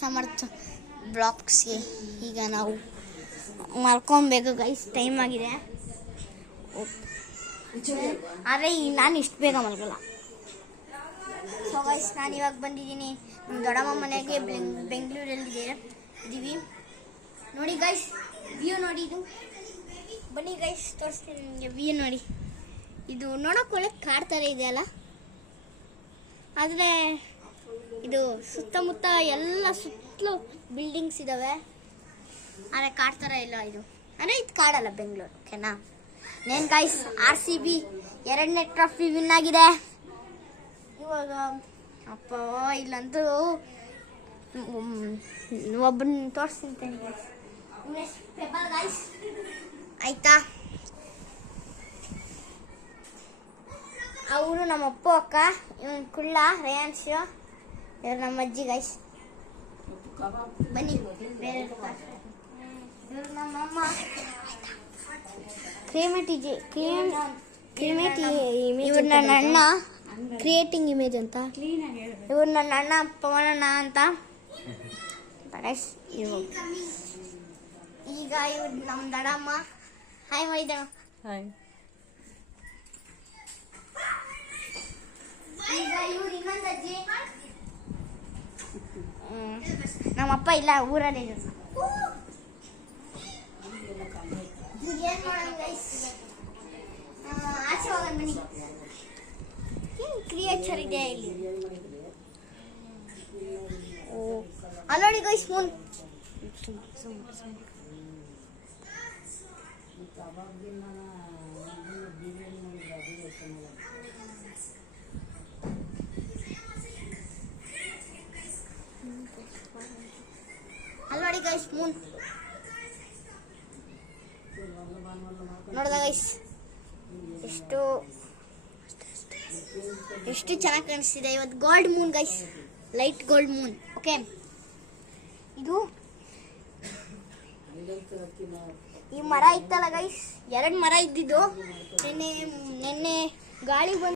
ಸಮರ್ಥ ಬ್ಲಾಗ್ಸ್ಗೆ ಈಗ ನಾವು ಮಲ್ಕೊಬೇಕು guys, time ಆಗಿದೆ. ಆದರೆ ನಾನು ಇಷ್ಟು ಬೇಗ ಮಲ್ಗಲ್ಲ. ಸೊ ಗೈಸ್, ನಾನು ಇವಾಗ ಬಂದಿದ್ದೀನಿ ನಮ್ಮ ದೊಡ್ಡಮ್ಮ ಮನೆಗೆ. ಬೆಂಗಳೂರಲ್ಲಿದೆ ಇದ್ದೀವಿ. ನೋಡಿ ಗೈಸ್, ವ್ಯೂ ನೋಡಿ. ಇದು ಬನ್ನಿ ಗೈಸ್, ತೋರಿಸ್ತೀನಿ ನಿಮಗೆ ವ್ಯೂ ನೋಡಿ. ಇದು ನೋಡೋಕೆ ಒಳ್ಳೆ ಕಾಡ್ ಥರ ಇದೆ ಅಲ್ಲ, ಆದರೆ ಇದು ಸುತ್ತಮುತ್ತ ಎಲ್ಲ ಸುತ್ತಲೂ ಬಿಲ್ಡಿಂಗ್ಸ್ ಇದ್ದಾವೆ. ಆದರೆ ಕಾಡ್ ಥರ ಇಲ್ಲ ಇದು. ಅಂದರೆ ಇದು ಕಾಡಲ್ಲ ಬೆಂಗಳೂರು, ಓಕೆನಾ? ನೇನು ಗೈಸ್, RCB 2ನೇ ಟ್ರಾಫಿ ವಿನ್ ಆಗಿದೆ. ಇವಾಗ ಅಪ್ಪ ಇಲ್ಲಂತೂ ಒಬ್ಬನ ತೋರಿಸ್ತೀನಿ ಗೈಸ್, ಆಯ್ತಾ? ಅವರು ನಮ್ಮ ಅಪ್ಪ ಅಕ್ಕ, ಇವನ್ ಕುಳ್ಳ ರೇಯಾನ್ಶು, ಇವ್ರು ನಮ್ಮ ಅಜ್ಜಿ ಗೈಸ್. ಬನ್ನಿ ಬೇರೆ. ಇವ್ರು ನಮ್ಮಮ್ಮ ಇವ್ರು ನನ್ನ ಅಣ್ಣ ಕ್ರಿಯೇಟಿಂಗ್ ಇಮೇಜ್ ಅಂತ. ಇವ್ರು ನನ್ನ ಅಣ್ಣ ಪವನಣ್ಣ ಅಂತ. ಈಗ ಇವ್ರು ನಮ್ಮ ದಡಮ್ಮ. ಹಾಯ್ ಮೈದ. ಈಗ ಇವ್ರು ಇನ್ನೊಂದು ಅಜ್ಜಿ. ನಮ್ಮಪ್ಪ ಇಲ್ಲ, ಊರಲ್ಲಿ ಏನ್ ಮಾಡೋಣ ಗೈಸ್, ಆಚೆ ಹೋಗೋಣ ಬನ್ನಿ. ಕ್ರಿಯೇಚರ್ ಇದೆ ಇಲ್ಲಿ. ಅಲ್ಲಿ ನೋಡಿ ಗೈಸ್, ಮೂನ್. ಅಲ್ಲಿ ನೋಡಿ ಗೈಸ್, ಮೂನ್ ನೋಡ್ದ ಗೈಸ್, ಎಷ್ಟು ಚೆನ್ನಾಗಿ ಕಾಣಿಸ್ತಿದೆ. ಇವತ್ತು gold Moon guys, light gold Moon. Okay, ಇದು ಈ ಮರ ಇತ್ತಲ್ಲ ಗೈಸ್, 2 ಮರ ಇದ್ದಿದ್ದು. ನಿನ್ನೆ ಗಾಳಿ ಬಂದು